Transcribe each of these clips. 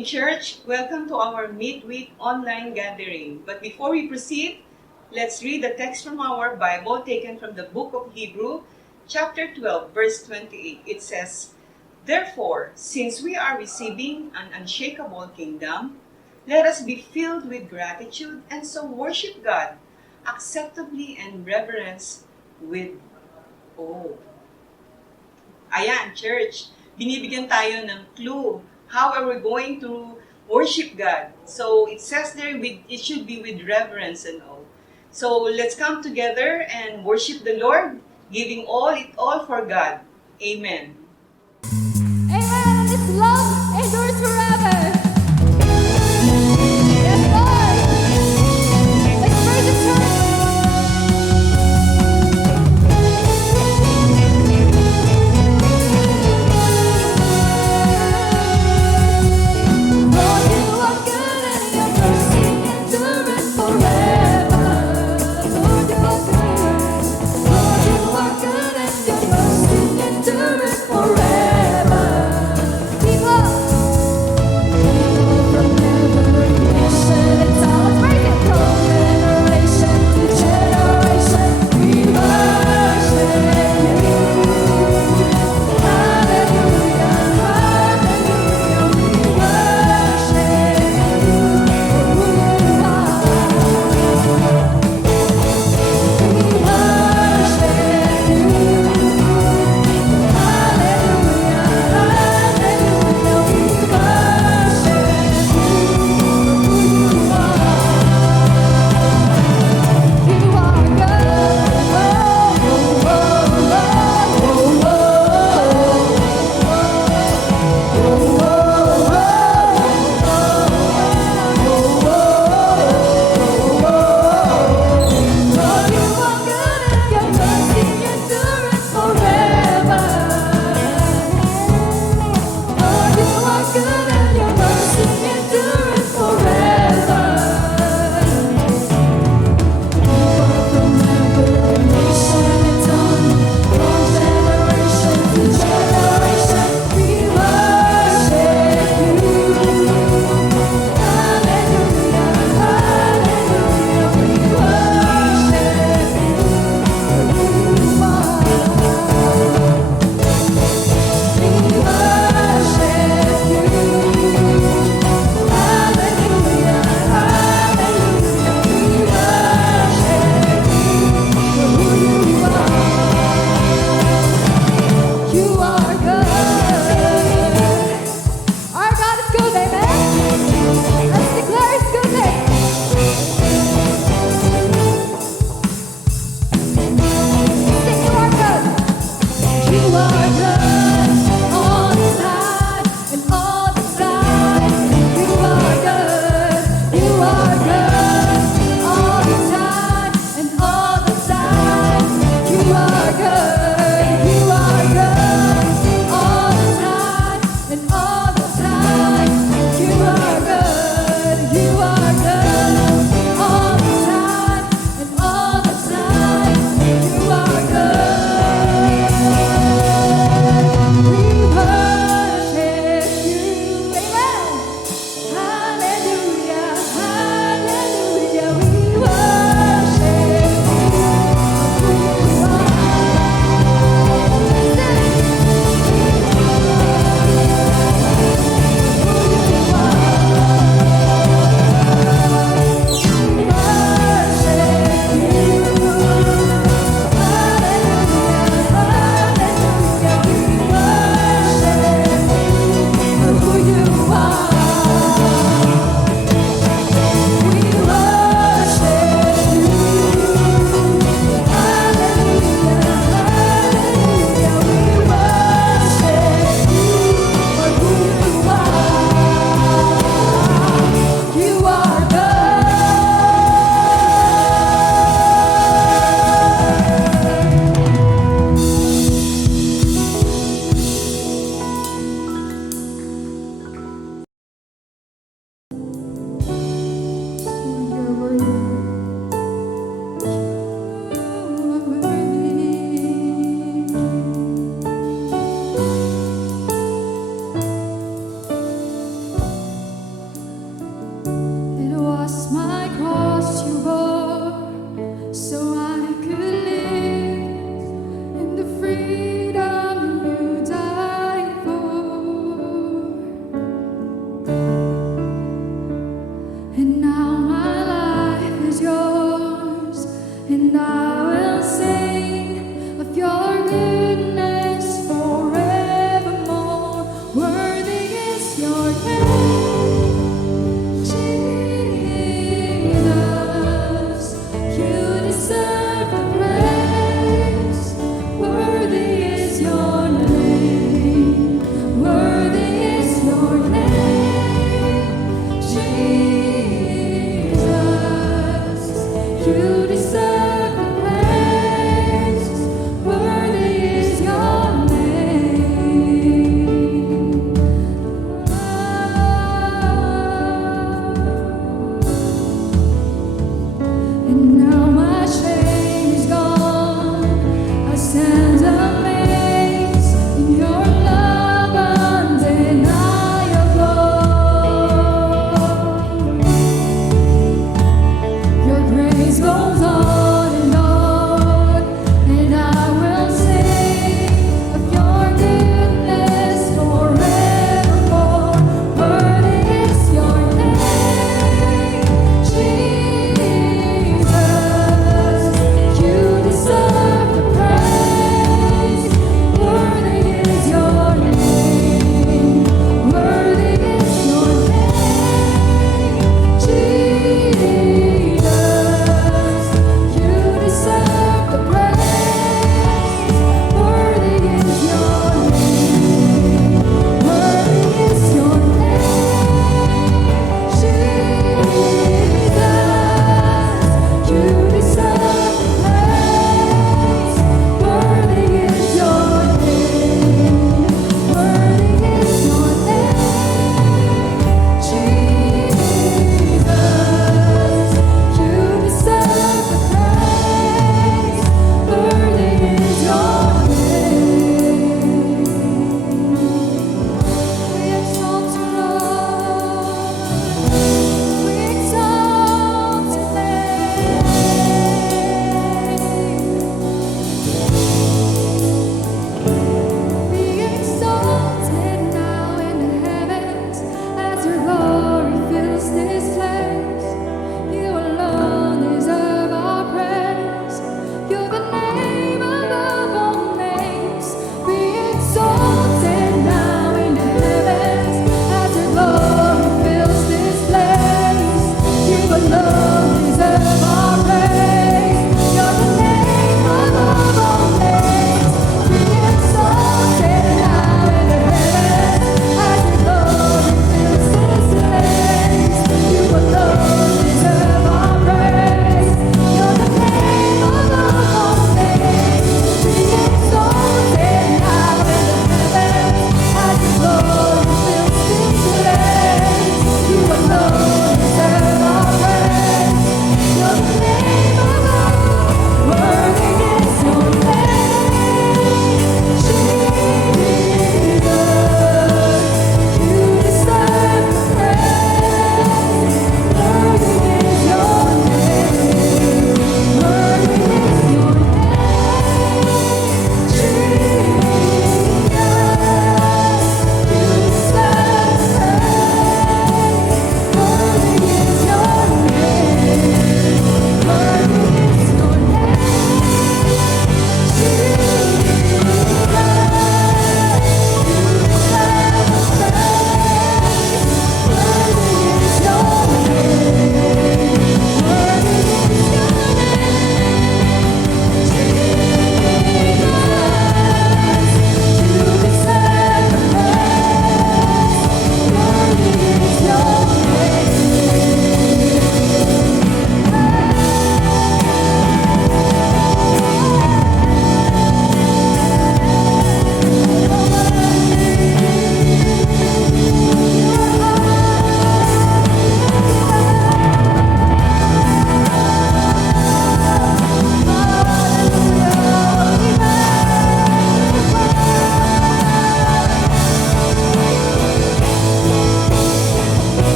evening, church. Welcome to our midweek online gathering. But before we proceed, let's read the text from our Bible taken from the book of Hebrew, chapter 12, verse 28. It says, "Therefore, since we are receiving an unshakable kingdom, let us be filled with gratitude and so worship God acceptably and reverence with awe." Ayan, church, binibigyan tayo ng clue. How are we going to worship God? So it says there, it should be with reverence and awe. So let's come together and worship the Lord, giving it all for God. Amen. Amen. His love endures forever. Yes, Lord. Let's praise the church. Lord, you are good and your mercy endureth forever. Lord, you are good. Lord, you are good and your mercy endureth forever. Keep up.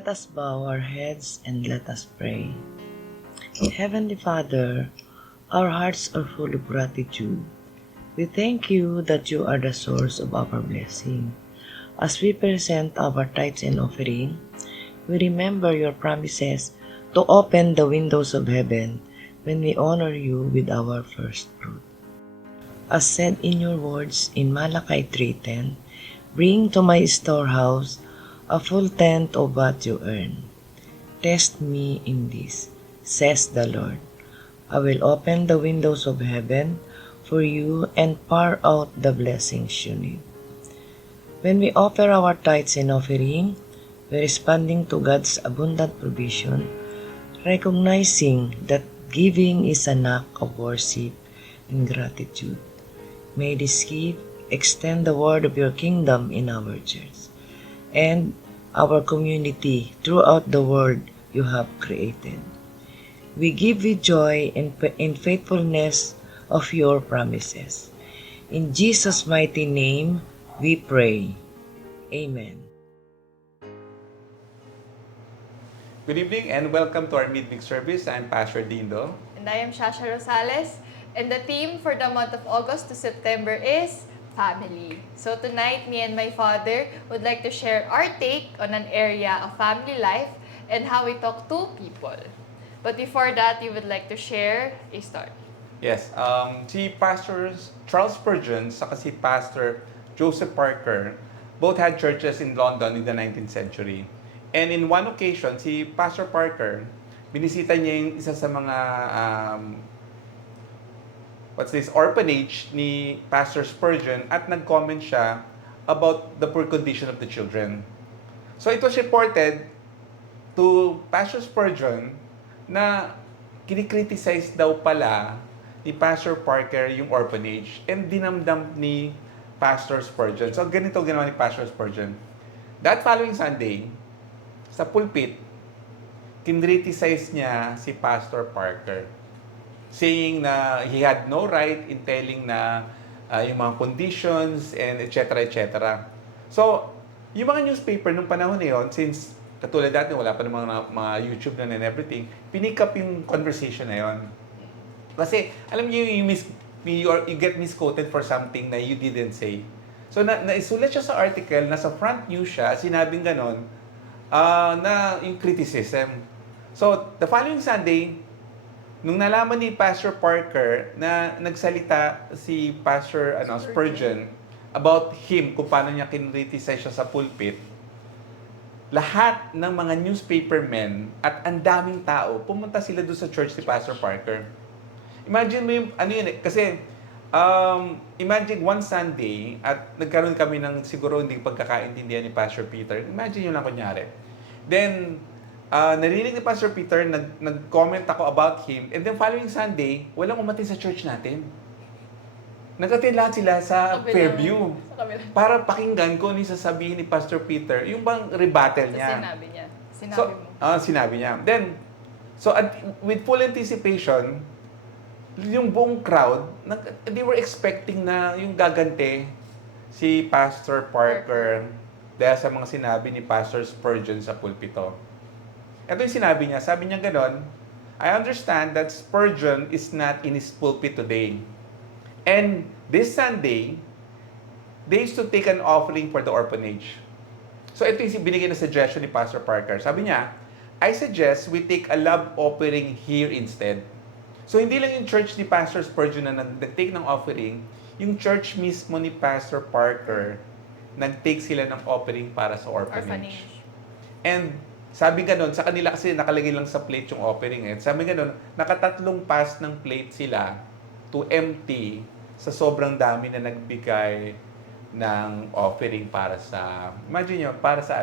Let us bow our heads and let us pray. Heavenly Father, our hearts are full of gratitude. We thank you that you are the source of our blessing. As we present our tithes and offering, we remember your promises to open the windows of heaven when we honor you with our first fruit. As said in your words in Malachi 3:10, bring to my storehouse a full tenth of what you earn. Test me in this, says the Lord. I will open the windows of heaven for you and pour out the blessings you need. When we offer our tithes and offering, we're responding to God's abundant provision, recognizing that giving is an act of worship and gratitude. May this gift extend the word of your kingdom in our church and our community throughout the world you have created. We give with joy and in faithfulness of your promises. In Jesus' mighty name, we pray. Amen. Good evening and welcome to our midweek service. I'm Pastor Dindo. And I am Shasha Rosales. And the theme for the month of August to September is family. So tonight, me and my father would like to share our take on an area of family life and how we talk to people. But before that, we would like to share a story. Yes, si Pastor Charles Spurgeon saka si Pastor Joseph Parker both had churches in London in the 19th century. And in one occasion, si Pastor Parker, binisita niya yung isa sa mga orphanage ni Pastor Spurgeon at nag-comment siya about the poor condition of the children. So it was reported to Pastor Spurgeon na kinikriticize daw pala ni Pastor Parker yung orphanage and dinamdam ni Pastor Spurgeon. So ganito ginawa ni Pastor Spurgeon. That following Sunday, sa pulpit, kinriticize niya si Pastor Parker, saying na he had no right in telling na yung mga conditions and etc. etc. So, yung mga newspaper nung panahon na yun, since katulad dati wala pa namang mga YouTube na and everything, pinik up yung conversation na yun. Kasi, alam niyo, you get misquoted for something na you didn't say. So, naisulat siya sa article, nasa front news siya, sinabing ganon, na yung criticism. So, the following Sunday, nung nalaman ni Pastor Parker na nagsalita si Pastor Spurgeon about him, kung paano niya kinriticize siya sa pulpit, lahat ng mga newspaper men at ang daming tao, pumunta sila doon sa church ni Pastor Parker. Imagine mo yung, kasi, imagine one Sunday, at nagkaroon kami ng siguro hindi pagkakaintindihan ni Pastor Peter. Imagine yun lang kunyari. Then, narinig ni Pastor Peter, nag-comment ako about him, and then following Sunday, walang umatin sa church natin. Nag-attend lahat sila sa Fairview. Para pakinggan ko ano yung sasabihin ni Pastor Peter, yung bang rebuttal niya. Sinabi niya. Sinabi niya. Then, with full anticipation, yung buong crowd, they were expecting na yung gagante si Pastor Parker dahil sa mga sinabi ni Pastor Spurgeon sa pulpito. Ito yung sinabi niya. Sabi niya ganon, I understand that Spurgeon is not in his pulpit today. And this Sunday, they used to take an offering for the orphanage. So ito yung binigay na suggestion ni Pastor Parker. Sabi niya, I suggest we take a love offering here instead. So hindi lang yung church ni Pastor Spurgeon na nag-take ng offering, yung church mismo ni Pastor Parker, nag-take sila ng offering para sa orphanage. And sabi ganon, sa kanila kasi nakalagay lang sa plate yung offering. Sabi ganon, nakatatlong pass ng plate sila to empty sa sobrang dami na nagbigay ng offering para sa, imagine nyo, para sa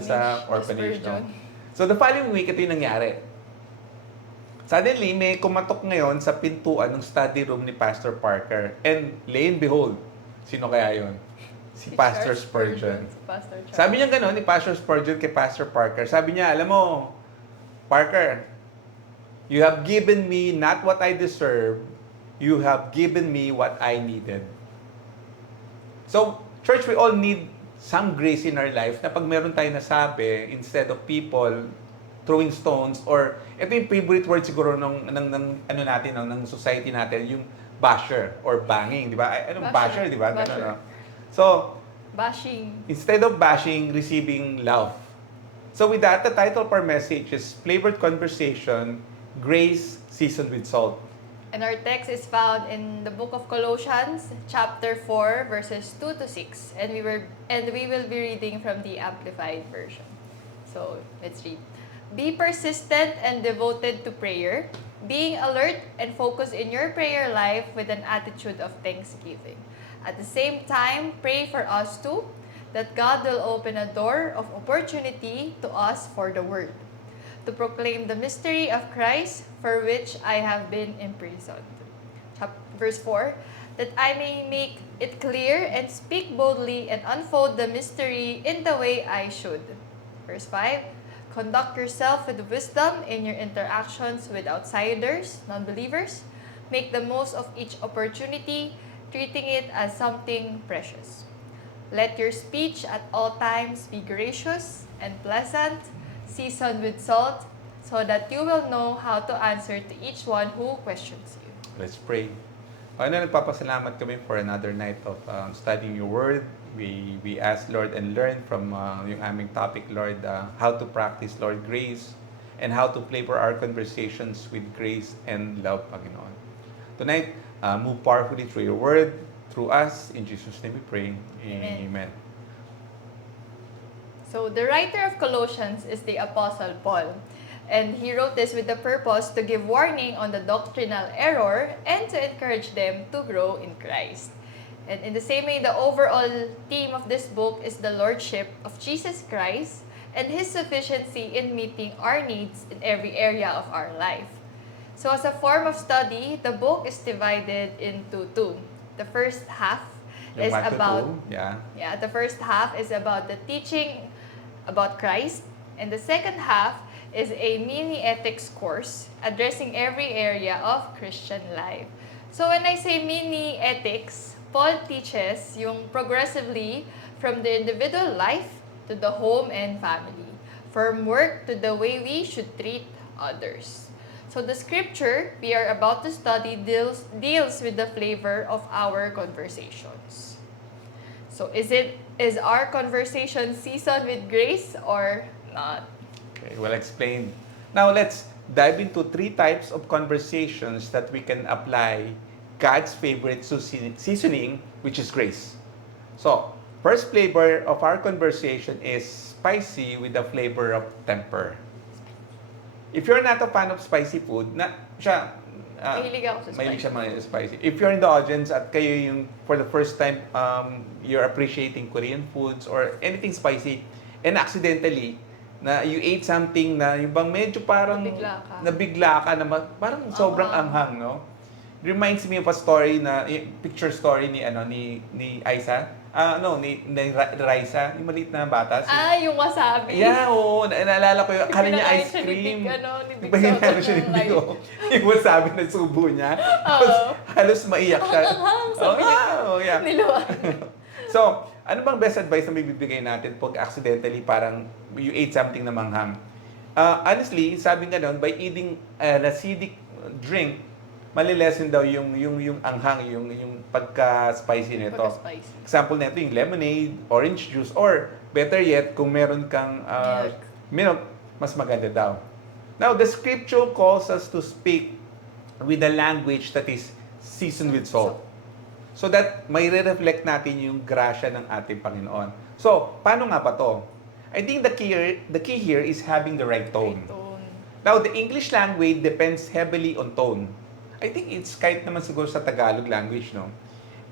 sa orphanage. No? So the following week, ito yung nangyari. Suddenly, may kumatok ngayon sa pintuan ng study room ni Pastor Parker. And, lo and behold, sino kaya yon? Si Pastor Spurgeon. Sabi niya gano'n ni Pastor Spurgeon kay Pastor Parker. Sabi niya, alam mo, Parker, you have given me not what I deserve, you have given me what I needed. So, church, we all need some grace in our life na pag meron tayo nasabi, instead of people throwing stones, or ito yung favorite word siguro ng ano natin, ng society natin, yung basher or banging, di ba? Anong basher, di ba? Basher. Ganun, no? So, Bashing. instead of bashing, receiving love. So with that, the title of our message is Flavored Conversation, Grace Seasoned with Salt. And our text is found in the book of Colossians, chapter 4, verses 2 to 6. And we will be reading from the Amplified Version. So, let's read. Be persistent and devoted to prayer, being alert and focused in your prayer life with an attitude of thanksgiving. At the same time, pray for us too, that God will open a door of opportunity to us for the word, to proclaim the mystery of Christ, for which I have been imprisoned. Verse 4, that I may make it clear and speak boldly and unfold the mystery in the way I should. Verse 5, conduct yourself with wisdom in your interactions with outsiders, non-believers. Make the most of each opportunity, treating it as something precious. Let your speech at all times be gracious and pleasant, seasoned with salt, so that you will know how to answer to each one who questions you. Let's pray. Nagpapasalamat kami for another night of studying your word. We ask, Lord, and learn from yung aming topic, Lord, how to practice, Lord, grace, and how to flavor our conversations with grace and love, Panginoon. Tonight, move powerfully through your word, through us. In Jesus' name we pray. Amen. Amen. So the writer of Colossians is the Apostle Paul. And he wrote this with the purpose to give warning on the doctrinal error and to encourage them to grow in Christ. And in the same way, the overall theme of this book is the Lordship of Jesus Christ and His sufficiency in meeting our needs in every area of our life. So as a form of study, the book is divided into two. The first half Yung is 1 to about 2, yeah. the first half is about the teaching about Christ, and the second half is a mini ethics course addressing every area of Christian life. So when I say mini ethics, Paul teaches yung progressively from the individual life to the home and family, from work to the way we should treat others. So the scripture we are about to study deals with the flavor of our conversations. So is our conversation seasoned with grace or not? Okay, well explained. Now let's dive into 3 types of conversations that we can apply God's favorite seasoning, which is grace. So, first flavor of our conversation is spicy with the flavor of temper. If you're not a fan of spicy food, Mahilig ako sa mahilig spicy. siya mga spicy. If you're in the audience at kayo yung for the first time you're appreciating Korean foods or anything spicy and accidentally na you ate something na yung bang medyo parang nabigla ka na parang sobrang anghang, no? Reminds me of a story na picture story ni Aiza. Ni Raisa, yung maliit na bata. Yung wasabi. Yeah, oo. Naalala ko yung akala niya ice cream. Di ba yun siya ni Big O? Yung wasabi na subo niya. Tapos halos maiyak siya. Yeah. Niluwag. So, ano bang best advice na may bibigay natin pag accidentally parang you ate something na manghang? Honestly, sabi nga doon, by eating an acidic drink, malilesen daw yung anghang, yung pagka-spicy nito. Pagka-spicy. Example nito yung lemonade, orange juice, or better yet, kung meron kang milk, mas maganda daw. Now, the scripture calls us to speak with a language that is seasoned with salt. So that may re-reflect natin yung grasya ng ating Panginoon. So, paano nga ba to? I think the key here is having the right tone. Now, the English language depends heavily on tone. I think it's kahit naman siguro sa Tagalog language, no?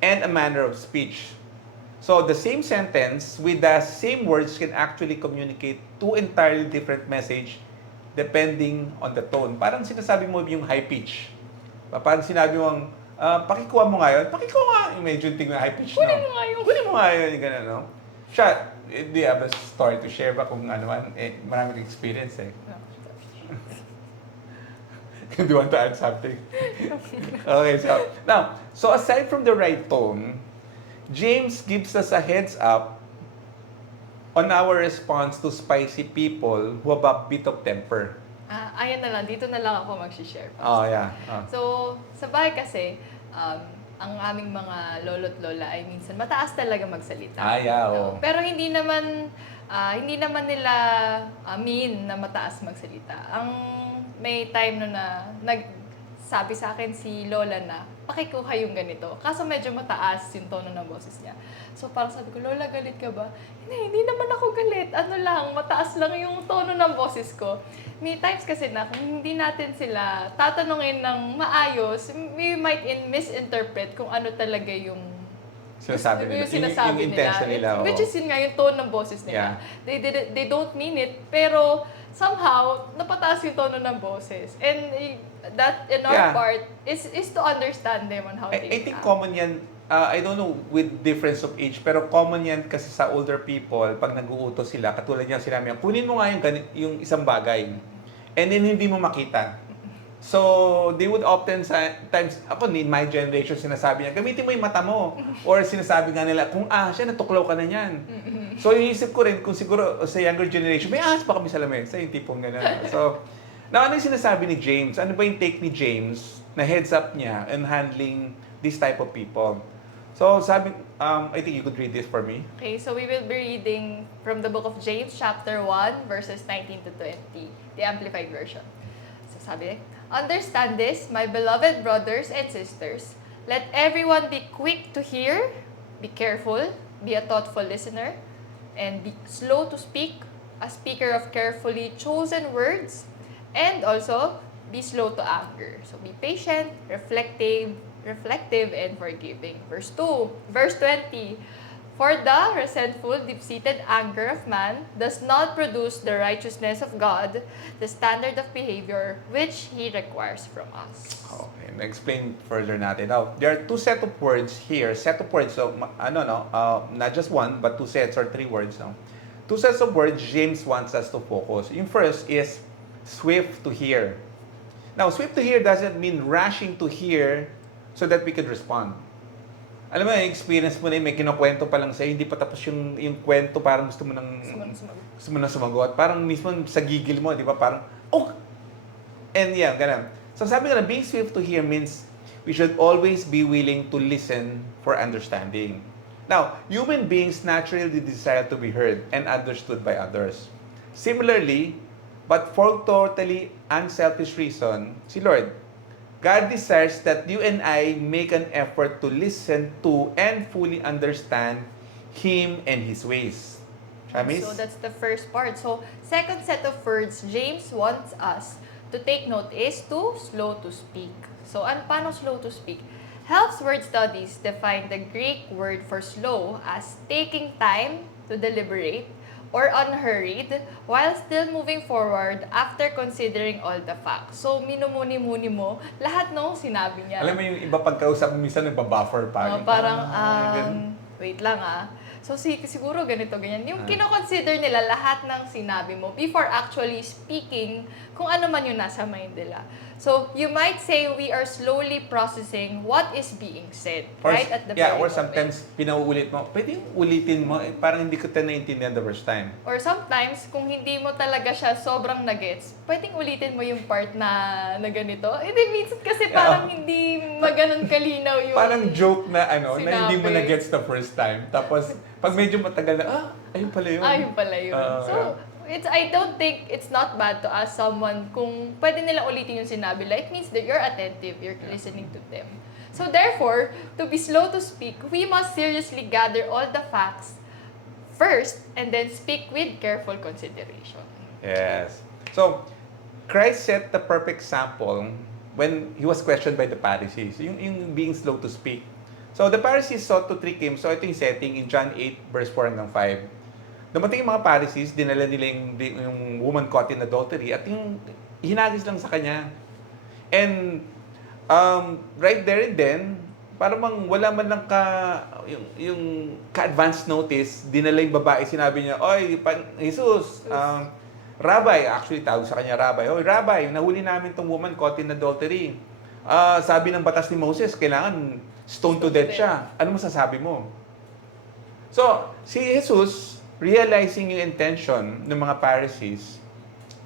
And a manner of speech. So, the same sentence with the same words can actually communicate 2 entirely different message depending on the tone. Parang sinasabi mo yung high pitch. Parang sinabi mo, pakikuha mo ngayon. Pakikuha nga. Yung medyo tingnan high pitch, no? Kunin mo nga yun. Kunin mo nga yun. Yung gano'n, no? Siya, do you have a story to share ba kung ano man? Maraming experience, eh. Do you want to add something? Okay, so aside from the right tone, James gives us a heads up on our response to spicy people who have a bit of temper. Ayan na lang, dito na lang ako mag-share. Oh, yeah. So, sa bahay kasi, ang aming mga lolo't lola ay minsan mataas talaga magsalita. Yeah, No? oh. Pero hindi naman nila mean na mataas magsalita. May time na nagsabi sa akin si lola na pakikuha yung ganito. Kaso medyo mataas yung tono ng boses niya. So parang sabi ko, Lola, galit ka ba? Hindi naman ako galit. Ano lang, mataas lang yung tono ng boses ko. May times kasi na kung hindi natin sila tatanungin ng maayos, we might misinterpret kung ano talaga yung Sinasabi nila. yung sinasabi yung intention nila. oo. Which is yun nga, yung tone ng boses nila. They don't mean it, pero somehow, napataas yung tono ng boses. And that, in our part, is to understand them on how they I think act. common yan, I don't know with difference of age, pero common yan kasi sa older people, pag nag-uutos sila, katulad niya sinabi niya, kunin mo nga yung isang bagay, and then hindi mo makita. So, they would often times, ako in my generation, sinasabi niya, gamitin mo yung mata mo. Or sinasabi nga nila, kung siya, natuklaw ka na yan. So, iisip ko rin, kung siguro sa younger generation, may ahas pa kami sa lamesa, yung tipong gano'n. So, now, ano yung sinasabi ni James? Ano ba yung take ni James na heads up niya in handling this type of people? So, sabi, I think you could read this for me. Okay, so we will be reading from the book of James, chapter 1, verses 19 to 20, the Amplified Version. So sabi, understand this, my beloved brothers and sisters. Let everyone be quick to hear, be careful, be a thoughtful listener, and be slow to speak, a speaker of carefully chosen words, and also be slow to anger. So be patient, reflective, and forgiving. Verse 20. For the resentful, deep-seated anger of man does not produce the righteousness of God, the standard of behavior which He requires from us. Okay, na-explain further natin. Now, there are two set of words here. Set of words, so, not just one, but two sets or three words. No? Two sets of words James wants us to focus. Yung first is swift to hear. Now, swift to hear doesn't mean rushing to hear so that we could respond. Alam mo, yung experience mo na may kinukwento pa lang sa'yo, hindi pa tapos yung kwento, parang gusto mo nang sumagot. Parang mismo sa gigil mo, di ba? Parang, and yeah, ganun. So sabi nga, being swift to hear means we should always be willing to listen for understanding. Now, human beings naturally desire to be heard and understood by others. Similarly, but for totally unselfish reason, si Lord, God desires that you and I make an effort to listen to and fully understand Him and His ways. Chamis? So that's the first part. So second set of words James wants us to take note is to slow to speak. So paano slow to speak? Helps Word Studies define the Greek word for slow as taking time to deliberate or unhurried while still moving forward after considering all the facts. So, minumuni-muni mo lahat nung sinabi niya. Alam mo yung iba pagkausap, minsan nagpa-buffer pa. Parang, wait lang So, siguro ganito, ganyan. Yung kinoconsider nila lahat ng sinabi mo before actually speaking kung ano man yung nasa mind nila. So, you might say we are slowly processing what is being said, right at the very or moment. sometimes pinauulit mo. Pwede ulitin mo, parang hindi ko tayo naintindihan the first time. Or sometimes, kung hindi mo talaga siya sobrang nagets, pwedeng ulitin mo yung part na ganito. Hindi, minsan kasi parang hindi maganon kalinaw yung Parang joke na na hindi mo sinabi. na-gets the first time. Tapos, pag medyo matagal na, ayun pala yun. Ayun pala yun. So, I don't think it's not bad to ask someone kung pwede nilang ulitin yung sinabi. Like, it means that you're attentive, you're listening to them. So therefore, to be slow to speak, we must seriously gather all the facts first and then speak with careful consideration. Yes. So, Christ set the perfect example when He was questioned by the Pharisees. Yung being slow to speak. So, the Pharisees sought to trick Him. So, ito yung setting in John 8, verse 4 hanggang 5. Dumating yung mga Pharisees, dinala nila yung woman caught in adultery at yung hinagis lang sa kanya. And right there and then, parang wala man lang yung ka-advance notice, dinala yung babae, sinabi niya, Oy, Jesus, Rabbi, actually tawag sa kanya Rabbi, Oy, Rabbi, nahuli namin tong woman caught in adultery. Sabi ng batas ni Moses, kailangan stone to death siya. Ano masasabi mo? So, si Jesus, realizing yung intention ng mga Pharisees,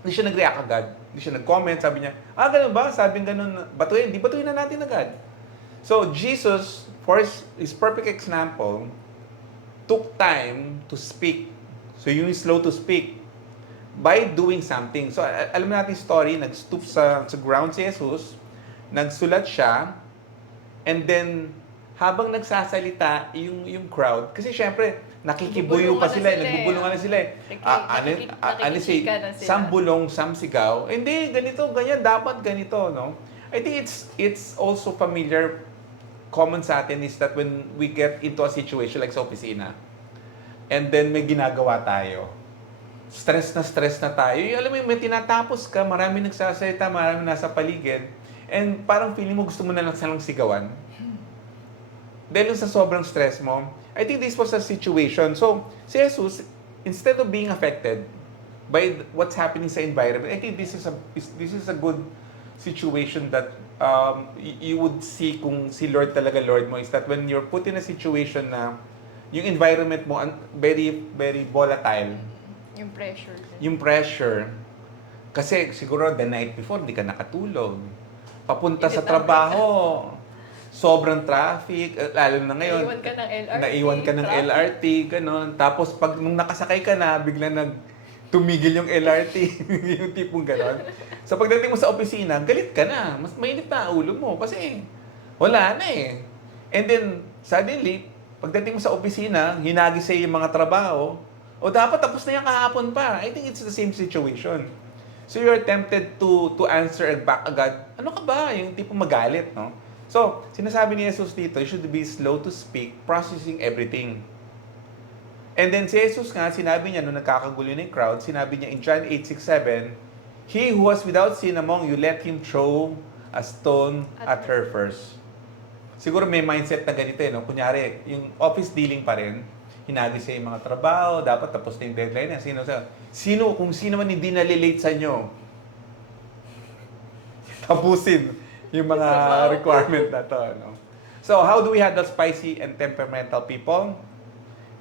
hindi siya nag-react agad. Hindi siya nag-comment. Sabi niya, ganun ba? Sabing ganun, batuin. Di batuin na natin agad. So, Jesus, for his perfect example, took time to speak. So, yung slow to speak by doing something. So, alam natin yung story, nag-stoop sa ground si Jesus, nagsulat siya, and then, habang nagsasalita yung crowd, kasi syempre, nakikibuyo pa sila, nagbubulungan na sila. Nakikika na sila. Some bulong, some sigaw. Hindi, ganito, ganyan, dapat ganito, no? I think it's also familiar, common sa atin is that when we get into a situation like sa opisina, and then may ginagawa tayo, stress na tayo. Yung, alam mo, may tinatapos ka, marami nagsasalita, marami nasa paligid, and parang feeling mo gusto mo na lang salang sigawan. Dahil sa sobrang stress mo, I think this was a situation. So, si Jesus, instead of being affected by what's happening sa environment, I think this is a good situation that you would see kung si Lord talaga Lord mo, is that when you're put in a situation na yung environment mo very, very volatile, yung pressure, kasi siguro the night before, hindi ka nakatulog. Papunta sa trabaho, sobrang traffic, lalo na ngayon. Naiwan ka ng LRT, gano'n. Tapos pag nung nakasakay ka na, bigla tumigil yung LRT, yung tipong gano'n. So pagdating mo sa opisina, galit ka na. Mas mainit na ulo mo kasi wala na eh. And then, suddenly, pagdating mo sa opisina, hinagis sa'yo yung mga trabaho, o dapat tapos na yung kahapon pa. I think it's the same situation. So you're tempted to answer back agad, ano ka ba? Yung tipong magalit, no? So, sinasabi ni Jesus dito, you should be slow to speak, processing everything. And then si Jesus nga, sinabi niya, nung nagkakagulo na yung crowd, sinabi niya in John 8:6-7, "He who was without sin among you, let him throw a stone at her first." Siguro may mindset na ganito no? Kunyari, yung office dealing pa rin, hinagis sa yung mga trabaho, dapat tapos na yung deadline niya. Kung sino man hindi nalilate sa inyo, tapusin yung mga requirement na to. No? So, how do we handle spicy and temperamental people?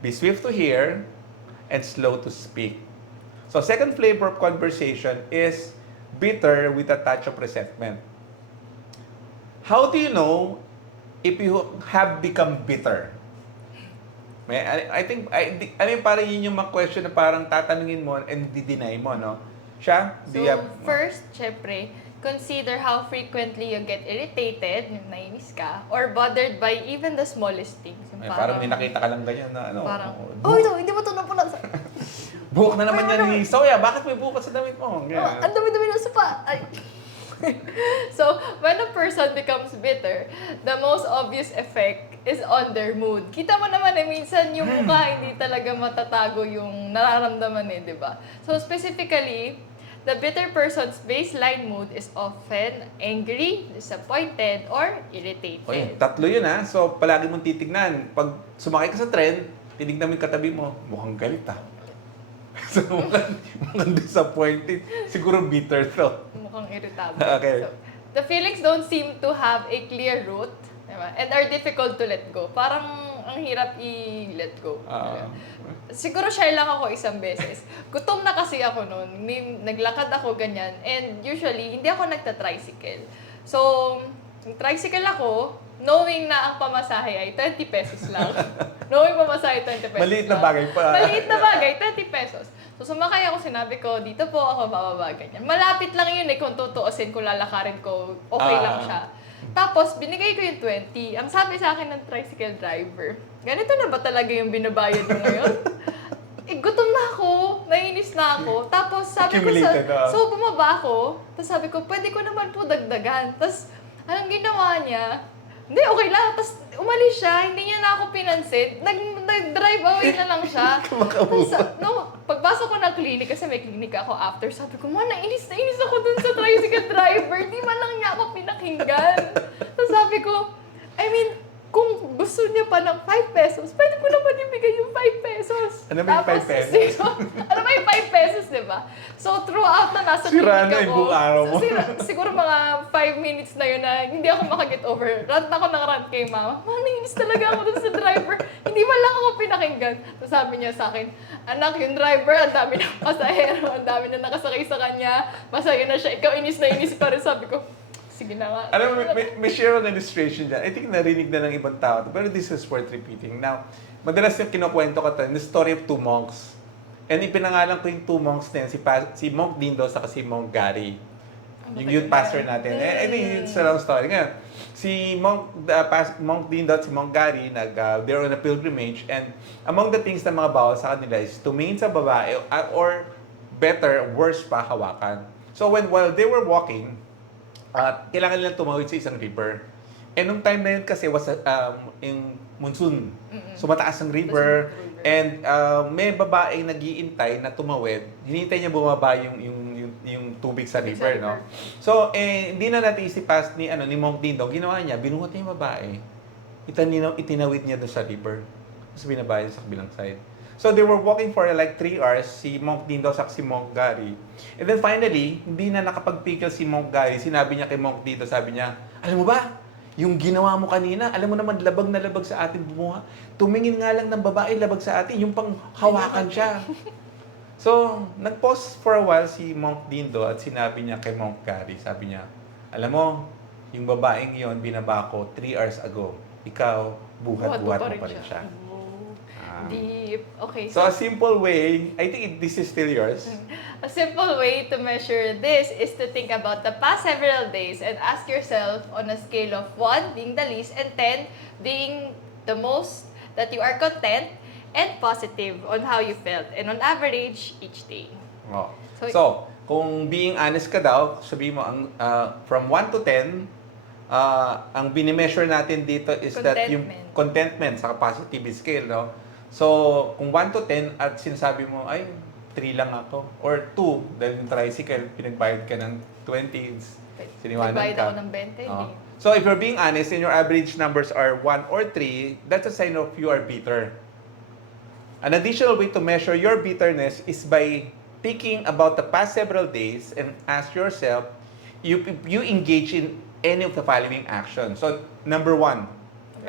Be swift to hear and slow to speak. So, second flavor of conversation is bitter with a touch of resentment. How do you know if you have become bitter? I think, parang yun yung mga question na parang tatanungin mo and di-deny mo, no? Siya? So, first, syempre, consider how frequently you get irritated, yung nainis ka, or bothered by even the smallest things. Yung parang may nakita ka lang ganyan na ano. Parang, ito, hindi mo ito napunan sa... Buhok na naman yan ni Soya, bakit may buhok sa damit mo? Ang dami-dami ng sapa. Ay. So, when a person becomes bitter, the most obvious effect is on their mood. Kita mo naman minsan yung mukha hindi talaga matatago yung nararamdaman di ba? So, specifically, the bitter person's baseline mood is often angry, disappointed, or irritated. Okay, tatlo yun So, palagi mong titignan. Pag sumakay ka sa trend, tinignan mo yung katabi mo, mukhang galit So, mukhang disappointed. Siguro bitter to. Mukhang irritable. Okay. So, the feelings don't seem to have a clear root, diba? And are difficult to let go. Parang ang hirap i-let go. Siguro share lang ako isang beses. Gutom na kasi ako noon. Naglakad ako ganyan. And usually, hindi ako nagta-tricycle. So, tricycle ako, knowing na ang pamasahe ay 20 pesos lang. Knowing pamasahe 20 pesos Maliit na lang. bagay pa. Maliit na bagay, 20 pesos. So, sumakay ako, sinabi ko, dito po ako bababa ganyan. Malapit lang yun kung tutuusin, kung lalakarin ko, okay lang siya. Tapos, binigay ko yung 20. Ang sabi sa akin ng tricycle driver, ganito na ba talaga yung binabayad mo ngayon? Gutom na ako, nainis na ako. Tapos sabi ko so bumaba ako. Tapos sabi ko, pwede ko naman po dagdagan. Tapos, anong ginawa niya? Hindi, okay lang. Tapos umalis siya, hindi niya na ako pinansin. Nag-drive away na lang siya. Tapos, pagpasok ko ng clinic, kasi may clinic ako after, sabi ko, nainis ako dun sa tricycle driver. Di man lang niya ako pinakinggan. Tapos sabi ko, kung gusto niya pa ng 5 pesos, pwede ko naman ibigay yung 5 pesos. pesos. Ano ba yung Tapos, 5 pesos? ano ba yung 5 pesos, di ba? So, throughout na nasa Sira clinic na yung buong araw mo. siguro mga 5 minutes na yun na hindi ako makaget over. Rant ako ng rant kay mama. Nainis talaga ako dun sa driver. Hindi man lang ako pinakinggan. So, sabi niya sa akin, anak, yung driver, ang dami ng pasahero, ang dami na nakasakay sa kanya, masaya na siya. Ikaw, inis na inis pa rin. Sabi ko, sige na nga. Alam mo, may share of illustration dyan. I think narinig na ng ibang tao. Pero this is worth repeating. Now, madalas yung kinukwento ko ito, the story of two monks. And ipinangalan ko yung two monks na yun, si Monk Dindo sa si Monk Gary. Yung youth pastor natin. I think it's a long story. Ngayon, si Monk Dindo at si Monk Gary, they're on a pilgrimage. And among the things na mga bawal sa kanila is tumingin sa babae or better, worse pa, hawakan. So while they were walking, kailangan nilang tumawid sa isang river. And nung time na yun kasi was in monsoon. So mataas ang river. And may babaeng nag-iintay na tumawid. Hinintay niya bumaba yung tubig sa river, no? So, hindi na natin isipas ni Monk Dindo. Ginawa niya, binuhat niya yung babae. Itinawid niya doon sa river. Tapos binabayan sa kabilang side. So, they were walking for like 3 hours, si Monk Dindo at si Monk Gary. And then finally, hindi na nakapagpigil si Monk Gary. Sinabi niya kay Monk Dindo, sabi niya, alam mo ba, yung ginawa mo kanina, alam mo naman, labag na labag sa atin bumuha. Tumingin nga lang ng babae, labag sa atin, yung pang hawakan siya. So, nag-pause for a while si Monk Dindo at sinabi niya kay Monk Gary, sabi niya, alam mo, yung babaeng yon binaba ko 3 hours ago. Ikaw, buhat-buhat mo pa rin siya. Deep. Okay. So, a simple way, I think this is still yours. A simple way to measure this is to think about the past several days and ask yourself on a scale of 1 being the least and 10 being the most that you are content and positive on how you felt and on average each day. Oh. So, kung being honest ka daw, sabihin mo, from 1 to 10, ang binimeasure natin dito is that yung contentment sa positive scale, no? So, kung 1 to 10 at sinasabi mo, ay, 3 lang ako. Or 2, dahil yung tricycle, pinagbayad ka ng 20, siniwanan Nagbayad ka. ako ng 20, Oh. hindi. So, if you're being honest and your average numbers are 1 or 3, that's a sign of you are bitter. An additional way to measure your bitterness is by thinking about the past several days and ask yourself, you engage in any of the following actions. So, number 1,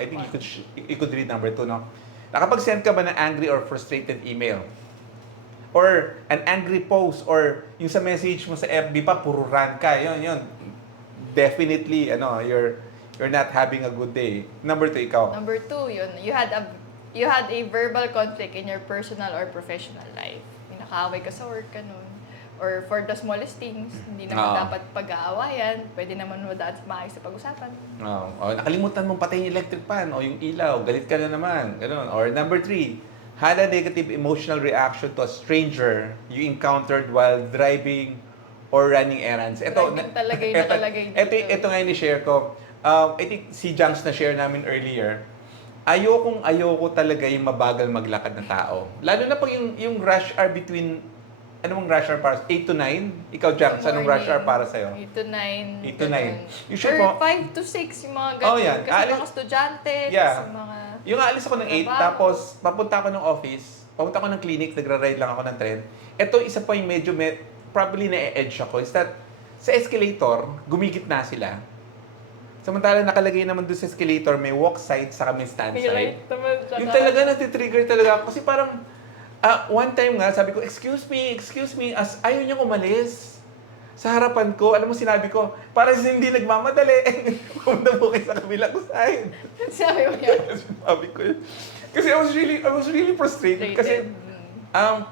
I think you could read number 2, no? Nakapag-send ka ba ng angry or frustrated email? Or an angry post? Or yung sa message mo sa FB pa, puro rant ka. Yun. Definitely, you're not having a good day. Number 2, ikaw. Number 2, yun. You had a verbal conflict in your personal or professional life. May nakaaway ka sa work, ganun. Or for the smallest things, hindi naman dapat pag-aawayan. Pwede naman madaan sa maayos sa pag-usapan. Nakalimutan mong patayin yung electric fan o yung ilaw. Galit ka na naman. Ganun. Or number 3, had a negative emotional reaction to a stranger you encountered while driving or running errands. Driving talaga yung nakalagay dito. Ito nga yung share ko. I think si Junks na share namin earlier. Ayoko talaga yung mabagal maglakad na tao. Lalo na pag yung rush hour between, ano mong rush hour para? 8 to 9? Ikaw, Junks, anong rush hour para sa'yo? 8 to 9. 8 to 9. You should Or mo- 5 to 6, yung mga ganun. Oh, yan. Kasi mga estudyante, Yeah. kasi mga... Yung aalis ako ng 8, trabaho. tapos papunta ako ng office, papunta ako ng clinic, nagra-ride lang ako ng tren. Ito, isa pa yung medyo, probably na-edge ako, is that sa escalator, gumigit na sila. Samantala, nakalagay naman doon sa escalator, may walk side sa may stand May side. light naman siya. Yung talaga, natitrigger talaga ako. Kasi parang, one time nga, sabi ko, excuse me, as ayaw niyang umalis. Sa harapan ko, alam mo sinabi ko, parang hindi nagmamadali. Pumunta po kayo sa kabilang side. Sabi mo yan. Sabi ko yun. Kasi I was really frustrated. Kasi,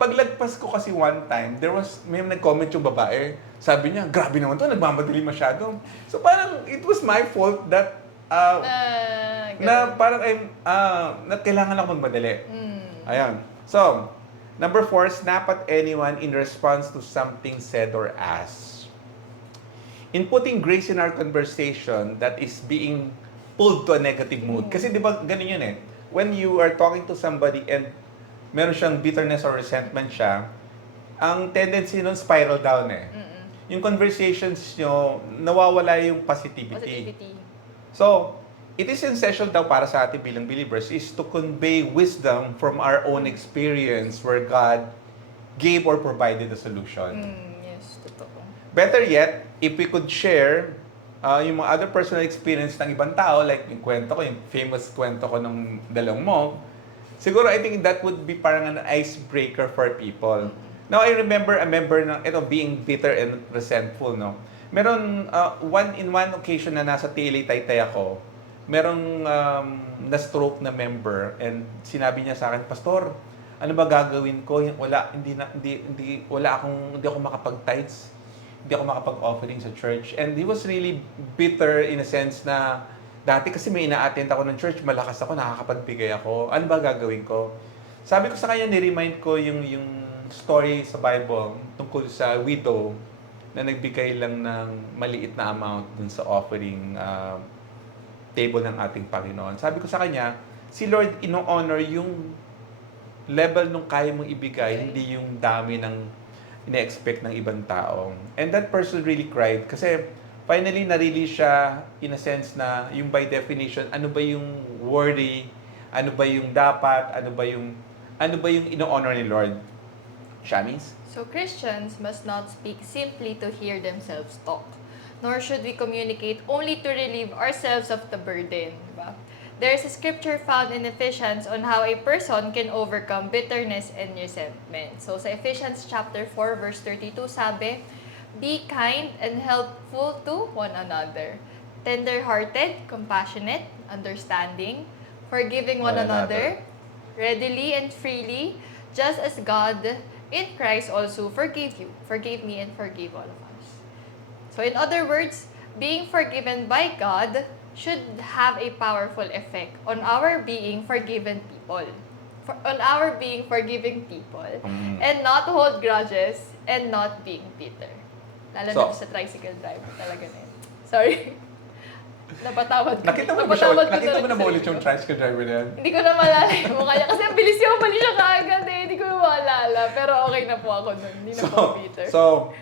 paglagpas ko kasi one time, may nag-comment yung babae. Sabi niya, grabe naman to, nagmamadali masyado. So parang, it was my fault that, na parang na kailangan lang magmadali. Ayan. So, number 4, snap at anyone in response to something said or asked. In putting grace in our conversation that is being pulled to a negative mood. Kasi di ba, ganun yun eh. When you are talking to somebody and meron siyang bitterness or resentment siya, ang tendency nun spiral down eh. Yung conversations nyo, nawawala yung positivity. So, it is essential daw para sa ating bilang believers is to convey wisdom from our own experience where God gave or provided the solution. Yes, totoo. Better yet, if we could share yung mga other personal experience ng ibang tao, like yung kwento ko, yung famous kwento ko ng dalawang mo, siguro I think that would be parang an icebreaker for people. Now, I remember a member ng, being bitter and resentful, no? Meron, one occasion na nasa TLA Taytay ako, merong na-stroke na member and sinabi niya sa akin, Pastor, ano ba gagawin ko? Hindi ako makapag-tithes. Hindi ako makapag-offering sa church. And he was really bitter in a sense na dati kasi may ina-attend ako ng church, malakas ako, nakakapagbigay ako. Ano ba gagawin ko? Sabi ko sa kanya, ni-remind ko yung story sa Bible tungkol sa widow na nagbigay lang ng maliit na amount dun sa offering table ng ating Panginoon. Sabi ko sa kanya, si Lord ino-honor yung level nung kaya mong ibigay, hindi yung dami ng ina-expect ng ibang tao. And that person really cried kasi finally na-release siya in a sense na yung by definition, ano ba yung worthy, ano ba yung dapat, ano ba yung ino-honor ni Lord. Shamis? So Christians must not speak simply to hear themselves talk, nor should we communicate only to relieve ourselves of the burden. Diba? There's a scripture found in Ephesians on how a person can overcome bitterness and resentment. So sa Ephesians chapter 4 verse 32 sabi, be kind and helpful to one another, tender-hearted, compassionate, understanding, forgiving one another, readily and freely, just as God in Christ also forgave me and forgave all of us. So in other words, being forgiven by God should have a powerful effect on our being forgiven people. And not hold grudges and not being bitter. Lalo na sa tricycle driver talaga na yun. Sorry. Napatawad ko. Nakita mo na ba ulit yung tricycle driver na yan? Hindi ko na maalala yung mukha niya. Kasi ang bilis niya, umali siya kaagad eh. Hindi ko na maalala. Pero okay na po ako nun. Hindi na po bitter. So,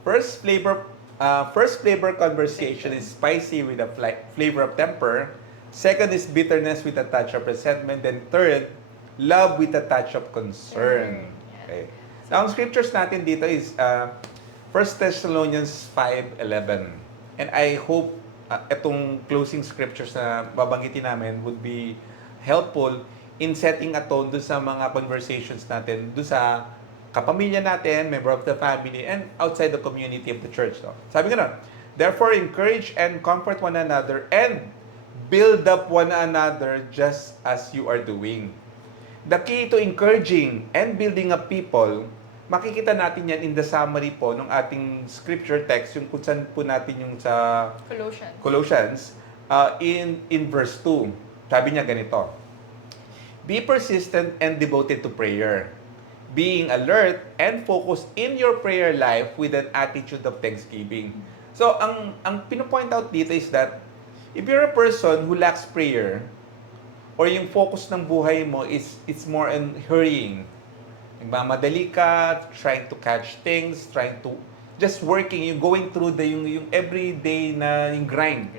first flavor conversation is spicy with a flavor of temper. Second is bitterness with a touch of resentment. Then third, love with a touch of concern. Okay. Now, ang scriptures natin dito is 1 Thessalonians 5:11. And I hope itong closing scriptures na babanggitin namin would be helpful in setting a tone doon sa mga conversations natin, doon sa kapamilya natin, member of the family, and outside the community of the church. No? Sabi nga na, therefore, encourage and comfort one another and build up one another just as you are doing. The key to encouraging and building up people, makikita natin yan in the summary po ng ating scripture text, yung kung saan po natin yung sa Colossians in verse 2. Sabi niya ganito, be persistent and devoted to prayer, being alert and focused in your prayer life with an attitude of thanksgiving. So, ang pinopoint out dito is that if you're a person who lacks prayer, or yung focus ng buhay mo is it's more in hurrying, nagmamadali ka, trying to catch things, trying to just working, yung going through yung everyday na yung grind.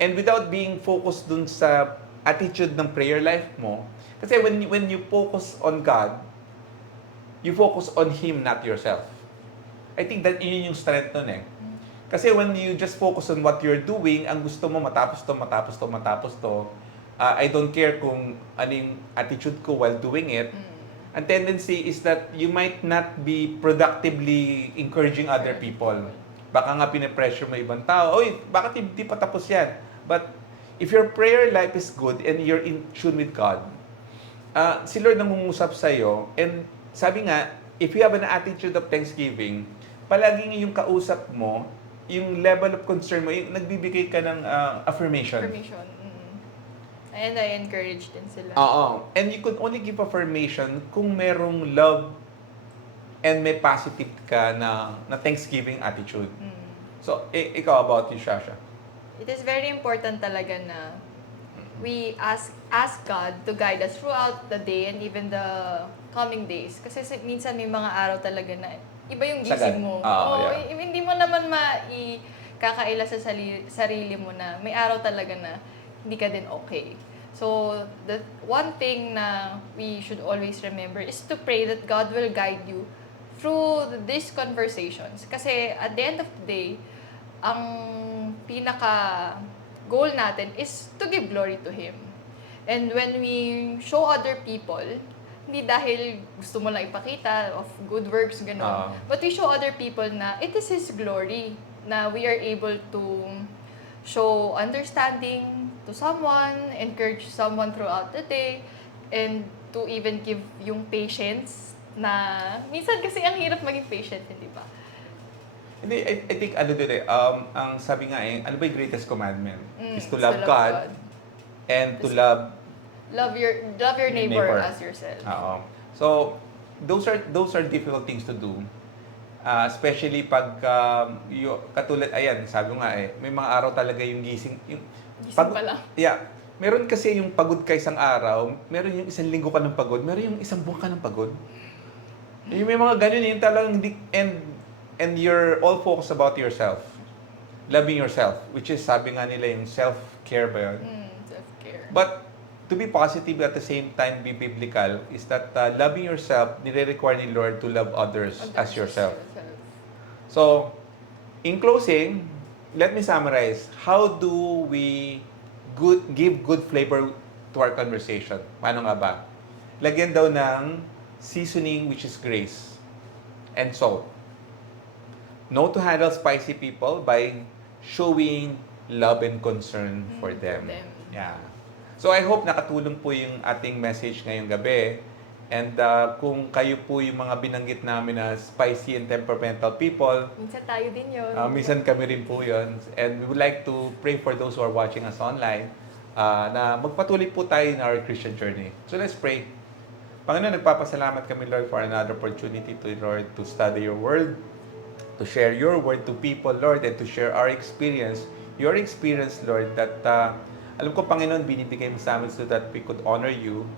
And without being focused dun sa attitude ng prayer life mo, kasi when you focus on God, you focus on Him, not yourself. I think that yun yung strength nun eh. Kasi when you just focus on what you're doing, ang gusto mo matapos to, I don't care kung ano yung attitude ko while doing it. Ang tendency is that you might not be productively encouraging other people. Baka nga pinipressure mo ibang tao, oy, bakit hindi pa tapos yan? But if your prayer life is good and you're in tune with God, si Lord nangungusap sa'yo, and sabi nga, if you have an attitude of thanksgiving, palaging yung kausap mo, yung level of concern mo, yung nagbibigay ka ng affirmation. And I encourage din sila. Oo. And you could only give affirmation kung merong love and may positive ka na thanksgiving attitude. So, ikaw about you, Shasha. It is very important talaga na we ask God to guide us throughout the day and even the coming days. Kasi minsan may mga araw talaga na iba yung gising mo. Hindi mo naman kakaila sa sarili mo na may araw talaga na hindi ka din okay. So, the one thing na we should always remember is to pray that God will guide you through these conversations. Kasi at the end of the day, ang pinaka goal natin is to give glory to Him. And when we show other people, hindi dahil gusto mo lang ipakita of good works, gano'n. But we show other people na it is His glory na we are able to show understanding to someone, encourage someone throughout the day, and to even give yung patience na minsan kasi ang hirap maging patient, hindi ba? Hindi, I think ano din ang sabi nga ano ba yung greatest commandment? Is to So love God and to love love your neighbor as yourself. Oo. So, those are difficult things to do. Especially pag katulad ayan, sabi ko nga may mga araw talaga yung gising Pa lang. Yeah. Meron kasi yung pagod ka isang araw, meron yung isang linggo ka ng pagod, meron yung isang buwan ka ng pagod. Yung may mga ganun yung talagang and you're all focused about yourself. Loving yourself, which is sabi nga nila yung self-care ba yun? Self-care. But to be positive at the same time be biblical is that loving yourself nire-require ni Lord to love others as yourself. So, in closing, let me summarize. How do we give good flavor to our conversation? Paano nga ba? Lagyan daw ng seasoning which is grace and salt. Know to handle spicy people by showing love and concern for them. Yeah. So I hope nakatulong po yung ating message ngayong gabi. And kung kayo po yung mga binanggit namin na spicy and temperamental people, Minsan tayo din yun. minsan kami rin po yun. And we would like to pray for those who are watching us online na magpatuloy po tayo in our Christian journey. So let's pray. Panginoon, nagpapasalamat kami, Lord, for another opportunity to study your word, to share your word to people, Lord, and to share our experience, your experience, Lord, that alam ko, Panginoon, binibigay mo sa amin so that we could honor you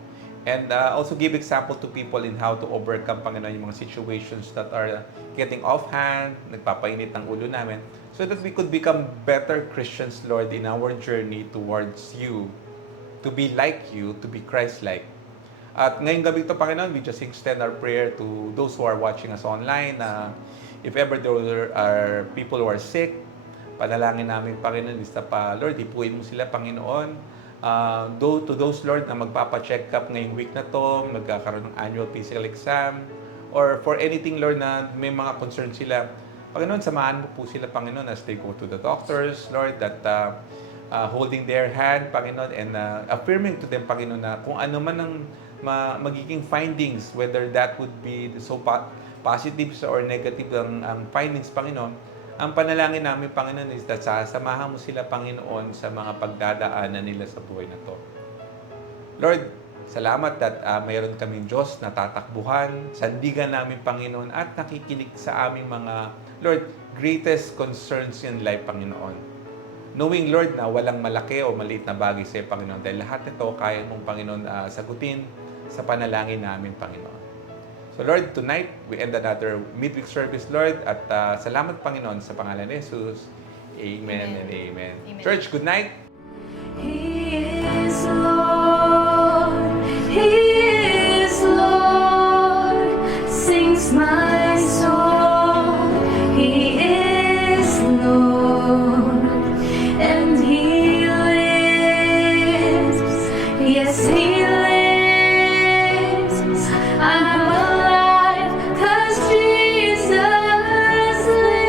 and also give example to people in how to overcome, Panginoon, yung mga situations that are getting offhand, nagpapainit ng ulo namin, so that we could become better Christians, Lord, in our journey towards you, to be like you, to be Christ-like. At ngayong gabi ito, Panginoon, we just extend our prayer to those who are watching us online. If ever there are people who are sick, panalangin namin, Panginoon, is Lord, ipuin mo sila, Panginoon. To those, Lord, na magpapa-check up ngayong week na to, magkakaroon ng annual physical exam, or for anything, Lord, na may mga concern sila, Panginoon, samahan mo po sila, Panginoon, as they go to the doctors, Lord, that holding their hand, Panginoon, and affirming to them, Panginoon, na kung ano man ang magiging findings, whether that would be so positive or negative ang findings, Panginoon, ang panalangin namin, Panginoon, is that sasamahan mo sila, Panginoon, sa mga pagdadaanan nila sa buhay na to. Lord, salamat that mayroon kaming Diyos na tatakbuhan, sandigan namin, Panginoon, at nakikinig sa aming mga, Lord, greatest concerns in life, Panginoon. Knowing, Lord, na walang malaki o maliit na bagay sa iyo, Panginoon, dahil lahat nito kaya mong, Panginoon, sagutin sa panalangin namin, Panginoon. So Lord, tonight, we end another midweek service, Lord, at salamat, Panginoon, sa pangalan ni Jesus. Amen and amen. Church, good night. He is Lord, He is Lord, sings my soul. He is Lord, and He lives, yes, He lives. I'm alive 'cause Jesus lives.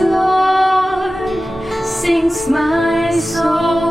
Lord, sings my soul.